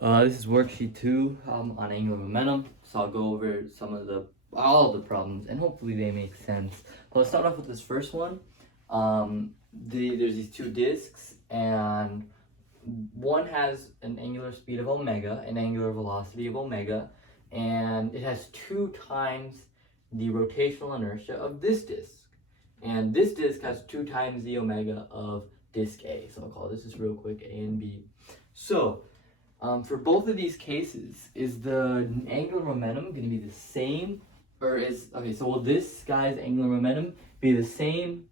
This is worksheet 2 on angular momentum. So I'll go over all the problems and hopefully they make sense. Let's start off with this first one. There's these two disks, and one has an angular speed of omega, an angular velocity of omega, and it has 2 times the rotational inertia of this disk. And this disk has 2 times the omega of disk A. So I'll call this just real quick A and B. So for both of these cases, is the angular momentum going to be the same, so will this guy's angular momentum be the same,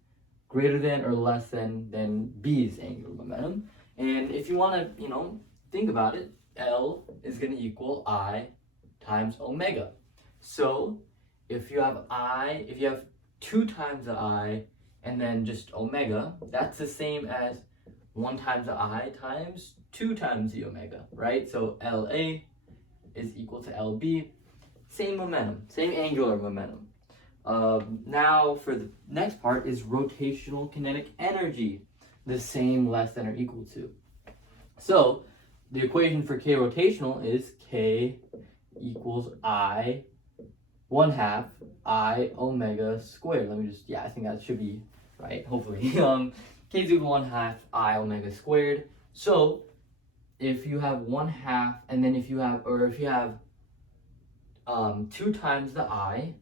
greater than, or less than B's angular momentum? And if you want to, think about it, L is going to equal I times omega. So if you have 2 times the I and then just omega, that's the same as 1 times the I times 2 times the omega, right? So LA is equal to LB. Same momentum, same angular momentum. Now for the next part is rotational kinetic energy. The same, less than, or equal to. So the equation for K rotational is K equals I 1/2 I omega squared. I think that should be right, hopefully. K is equal to 1/2 I omega squared. So if you have 1/2, and then if you have 2 times the I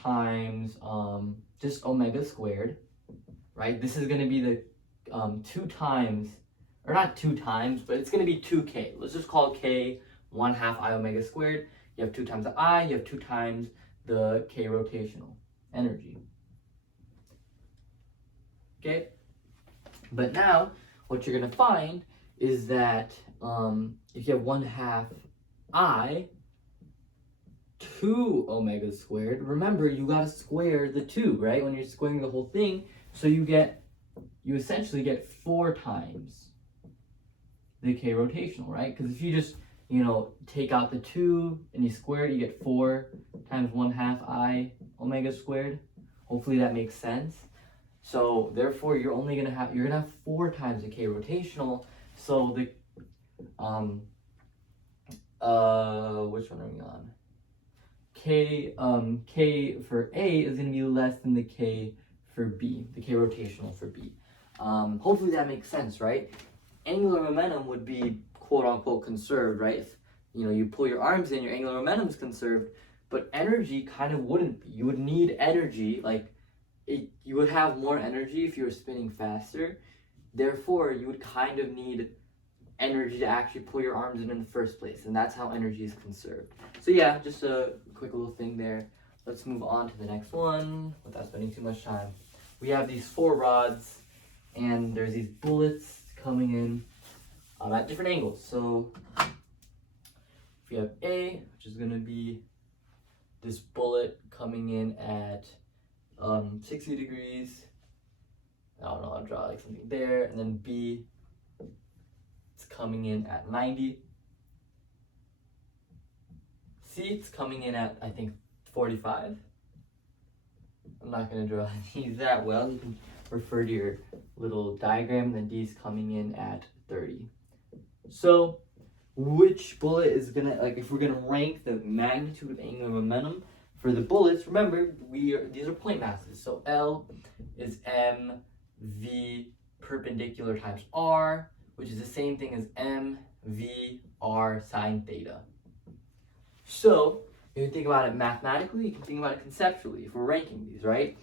times just omega squared, right? This is going to be the 2 times, or not 2 times, but it's going to be 2K. Let's just call K 1/2 I omega squared. You have 2 times the I, you have 2 times the K rotational energy. Okay? But now, what you're going to find is that if you have 1/2 I, 2 omega squared, remember you got to square the 2, right? When you're squaring the whole thing, so you essentially get 4 times the K rotational, right? Because if you just, take out the 2 and you square it, you get 4 times 1/2 I omega squared. Hopefully that makes sense. So therefore you're gonna have 4 times the K rotational. So the which one are we on? K for A is gonna be less than the K for B, the K rotational for B. Hopefully that makes sense, right? Angular momentum would be quote unquote conserved, right? If you pull your arms in, your angular momentum is conserved, but energy kind of wouldn't be. You would need energy, you would have more energy if you were spinning faster. Therefore, you would kind of need energy to actually pull your arms in the first place, and that's how energy is conserved. So yeah, just a quick little thing there. Let's move on to the next one without spending too much time. We have these 4 rods, and there's these bullets coming in at different angles. So if you have A, which is going to be this bullet coming in at 60 degrees. I don't know, I'll draw something there. And then B, it's coming in at 90. C, it's coming in at, I think, 45. I'm not going to draw these that well. You can refer to your little diagram. Then D is coming in at 30. So which bullet is going to, if we're going to rank the magnitude of angular momentum for the bullets, remember, these are point masses. So L is mv perpendicular times r, which is the same thing as mv r sine theta. So if you think about it mathematically, you can think about it conceptually if we're ranking these, right?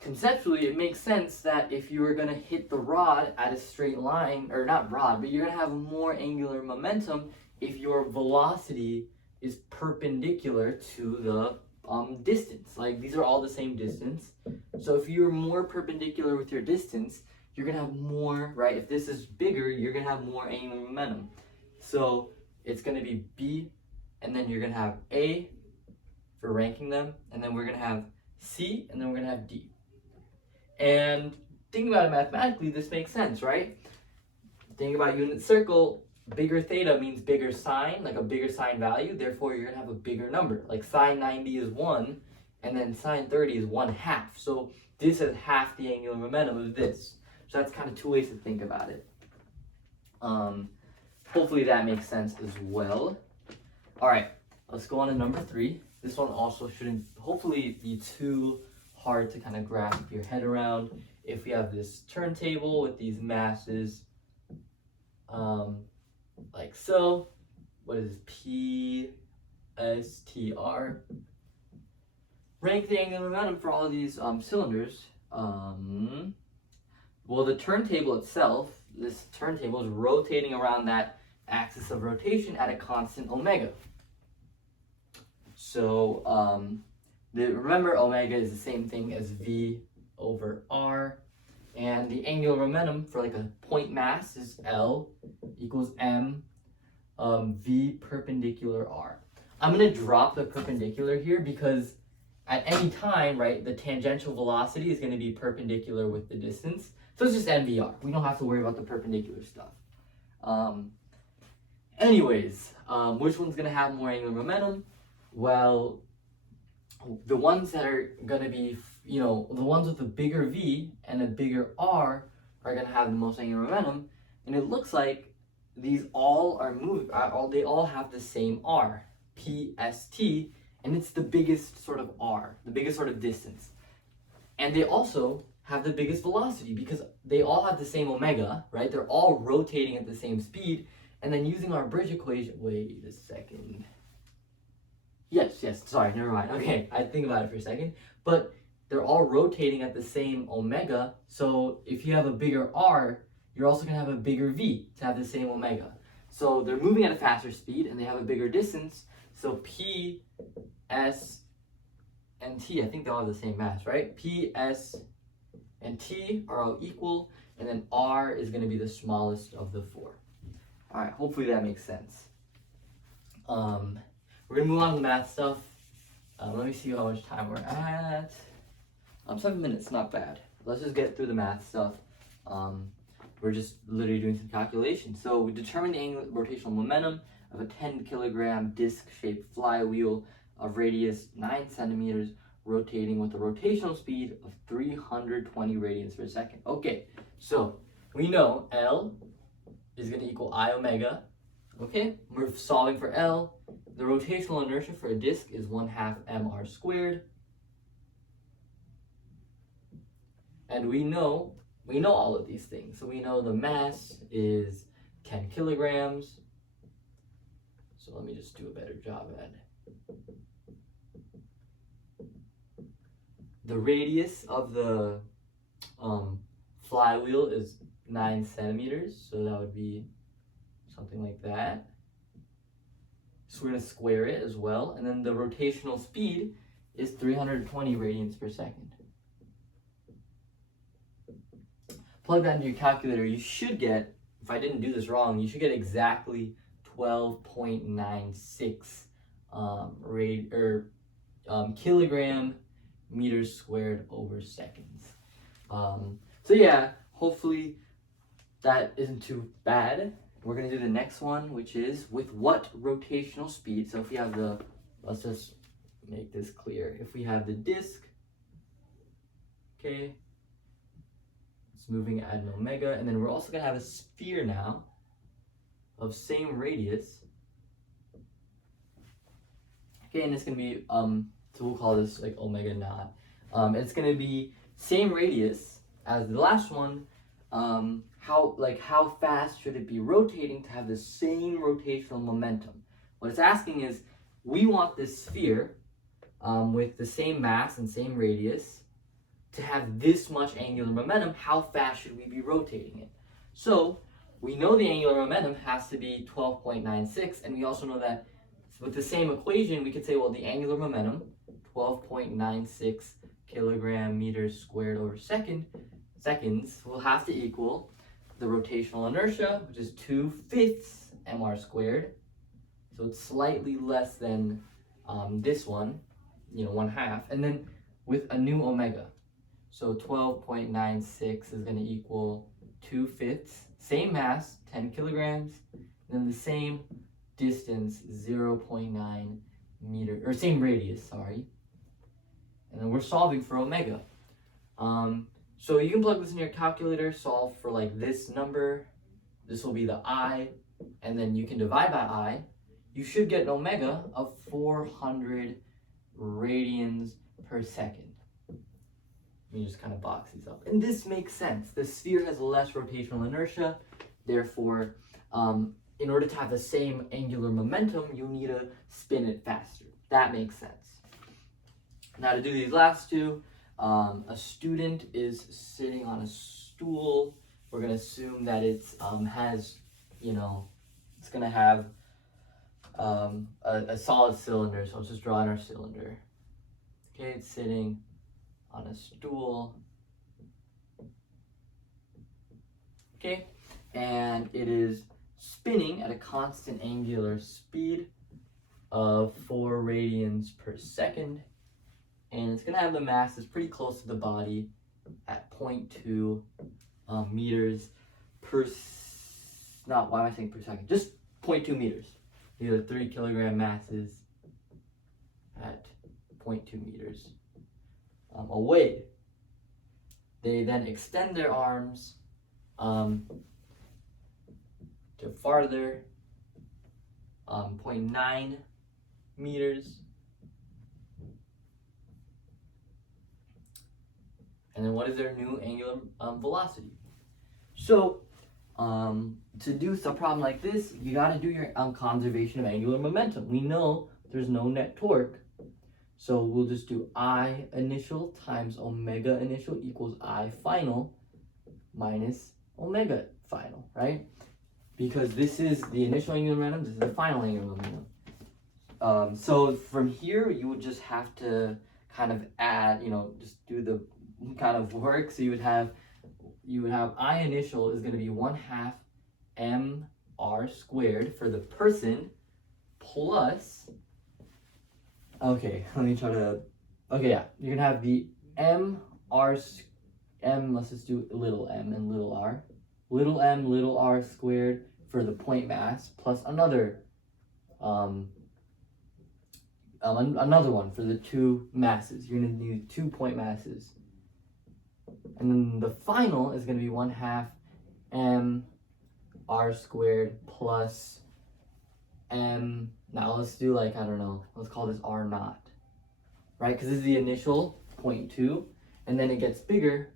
Conceptually, it makes sense that if you were going to hit the rod at a straight line, or not rod, but you're going to have more angular momentum if your velocity is perpendicular to the distance. These are all the same distance. So if you're more perpendicular with your distance, you're going to have more, right? If this is bigger, you're going to have more angular momentum. So it's going to be B, and then you're going to have A for ranking them, and then we're going to have C, and then we're going to have D. And think about it mathematically, this makes sense, right? Think about unit circle. Bigger theta means bigger sine, a bigger sine value. Therefore, you're going to have a bigger number. Sine 90 is 1, and then sine 30 is 1/2. So this is half the angular momentum of this. So that's kind of 2 ways to think about it. Hopefully that makes sense as well. All right, let's go on to number 3. This one also shouldn't hopefully be too hard to kind of grasp your head around. If we have this turntable with these masses, like so, what is P, S, T, R? Rank the angular momentum for all of these cylinders. Well, the turntable itself, this turntable is rotating around that axis of rotation at a constant omega. So remember, omega is the same thing as V over R, and the angular momentum for like a point mass is L equals M V perpendicular R. I'm gonna drop the perpendicular here because at any time, right, the tangential velocity is gonna be perpendicular with the distance. So it's just MVR. We don't have to worry about the perpendicular stuff. Which one's gonna have more angular momentum? Well, the ones that are gonna be, the ones with a bigger V and a bigger R are gonna have the most angular momentum. And it looks like these all are moving. They all have the same R, PST, and it's the biggest sort of R, the biggest sort of distance. And they also have the biggest velocity because they all have the same omega, right? They're all rotating at the same speed. And then using our bridge equation, wait a second. Yes, sorry, never mind. Okay, I think about it for a second. But they're all rotating at the same omega. So if you have a bigger R, you're also gonna have a bigger V to have the same omega. So they're moving at a faster speed and they have a bigger distance. So P, S, and T, I think they all have the same mass, right? P, S, and T are all equal, and then R is going to be the smallest of the 4. All right, hopefully that makes sense. We're going to move on to the math stuff. Let me see how much time we're at. 7 minutes, not bad. Let's just get through the math stuff. We're just literally doing some calculations. So we determined the angular rotational momentum of a 10 kilogram disc-shaped flywheel of radius 9 centimeters rotating with a rotational speed of 320 radians per second. Okay, so we know L is going to equal I omega. Okay, we're solving for L. The rotational inertia for a disk is 1/2 mr squared. And we know all of these things. So we know the mass is 10 kilograms. So let me just do a better job at it. The radius of the flywheel is 9 centimeters, so that would be something like that. So we're going to square it as well, and then the rotational speed is 320 radians per second. Plug that into your calculator, you should get, if I didn't do this wrong, you should get exactly 12.96 kilogram meters squared over seconds. So yeah, hopefully that isn't too bad. We're gonna do the next one, which is with what rotational speed. So if we have let's just make this clear. If we have the disk, okay, it's moving at an omega, and then we're also gonna have a sphere now of same radius. Okay, and it's gonna be so we'll call this like omega naught. It's gonna be same radius as the last one. How fast should it be rotating to have the same rotational momentum? What it's asking is, we want this sphere with the same mass and same radius to have this much angular momentum. How fast should we be rotating it? So we know the angular momentum has to be 12.96, and we also know that with the same equation, we could say, well, the angular momentum, 12.96 kilogram meters squared over seconds, will have to equal the rotational inertia, which is 2/5 mr squared. So it's slightly less than this one, 1/2, and then with a new omega. So 12.96 is going to equal 2/5, same mass, 10 kilograms, then the same distance, 0.9 meter, or same radius, sorry. And then we're solving for omega. So you can plug this in your calculator, solve for like this number, this will be the I, and then you can divide by I. You should get an omega of 400 radians per second. You just kind of box these up. And this makes sense. The sphere has less rotational inertia. Therefore, in order to have the same angular momentum, you need to spin it faster. That makes sense. Now to do these last two, a student is sitting on a stool. We're going to assume that it's has, it's going to have a solid cylinder. So let's just draw in our cylinder. Okay, it's sitting on a stool. Okay, and it is spinning at a constant angular speed of 4 radians per second. And it's going to have the mass that's pretty close to the body at 0.2 meters per, why am I saying per second? Just 0.2 meters. These are 3 kilogram masses at 0.2 meters away. They then extend their arms to farther, 0.9 meters. And then what is their new angular velocity? So, to do a problem like this, you got to do your conservation of angular momentum. We know there's no net torque. So we'll just do I initial times omega initial equals I final minus omega final, right? Because this is the initial angular momentum, this is the final angular momentum. So from here, you would just have to kind of add, just do the kind of work. So you would have I initial is going to be 1/2 mr squared for the person plus, okay, let me try to, okay, yeah, you're going to have the let's just do little m and little r. Little m, little r squared for the point mass plus another another one for the 2 masses. You're going to need 2 point masses. And then the final is going to be 1/2 mr squared plus m. Now let's do let's call this r naught, right? Because this is the initial 0.2, and then it gets bigger.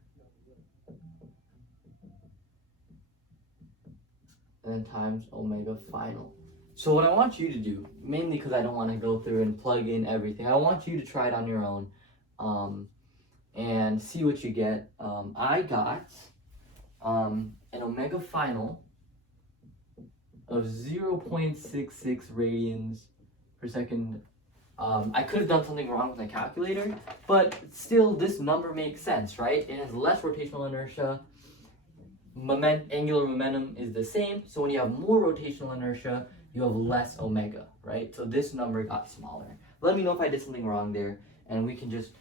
And then times omega final. So what I want you to do, mainly because I don't want to go through and plug in everything, I want you to try it on your own and see what you get. I got an omega final of 0.66 radians per second. I could have done something wrong with my calculator, but still this number makes sense, right? It has less rotational inertia. Angular momentum is the same, so when you have more rotational inertia, you have less omega, right? So this number got smaller. Let me know if I did something wrong there, and we can just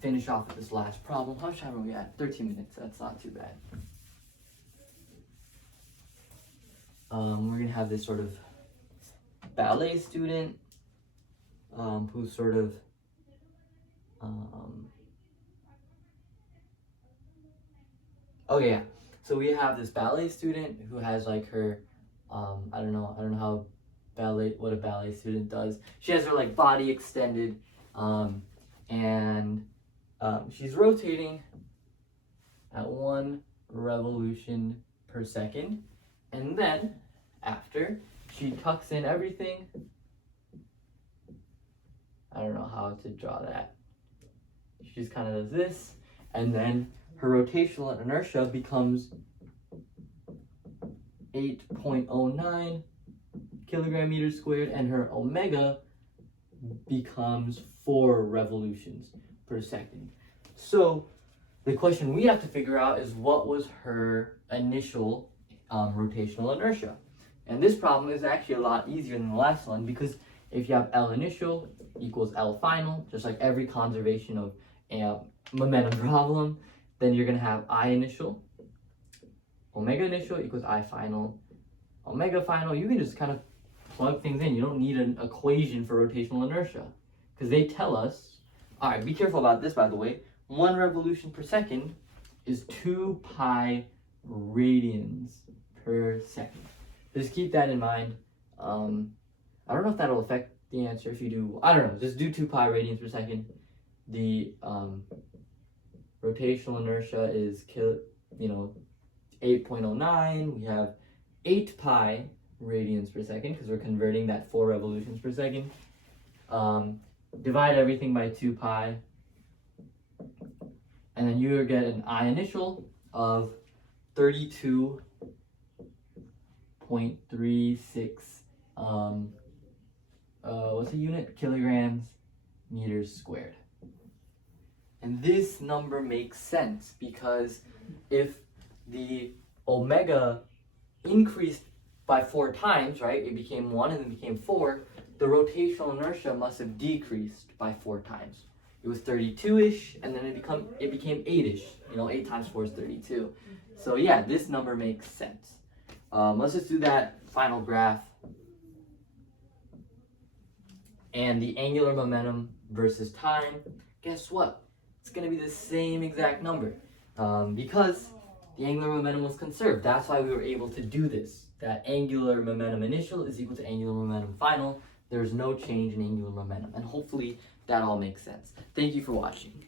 finish off with this last problem. How much time are we at? 13 minutes. That's not too bad. We're gonna have this sort of ballet student who's sort of okay, yeah. So we have this ballet student who has her I don't know how what a ballet student does. She has her body extended and she's rotating at 1 revolution per second, and then after she tucks in everything, I don't know how to draw that. She just kind of does this, and then her rotational inertia becomes 8.09 kilogram meters squared, and her omega becomes 4 revolutions per second. So the question we have to figure out is what was her initial rotational inertia. And this problem is actually a lot easier than the last one, because if you have L initial equals L final, just like every conservation of momentum problem, then you're going to have I initial, omega initial equals I final, omega final. You can just kind of plug things in. You don't need an equation for rotational inertia, because they tell us, all right, be careful about this, by the way. 1 revolution per second is 2 pi radians per second. Just keep that in mind. I don't know if that'll affect the answer if you do, I don't know, just do 2 pi radians per second. The rotational inertia is 8.09. We have 8 pi radians per second because we're converting that 4 revolutions per second. Divide everything by 2 pi, and then you get an I initial of 32.36 what's the unit? Kilograms meters squared. And this number makes sense because if the omega increased by 4 times, right, it became 1 and then became 4, the rotational inertia must have decreased by 4 times. It was 32-ish, and then it became 8-ish. 8 times 4 is 32. So yeah, this number makes sense. Let's just do that final graph. And the angular momentum versus time, guess what? It's going to be the same exact number because the angular momentum was conserved. That's why we were able to do this. That angular momentum initial is equal to angular momentum final. There's no change in angular momentum. And hopefully that all makes sense. Thank you for watching.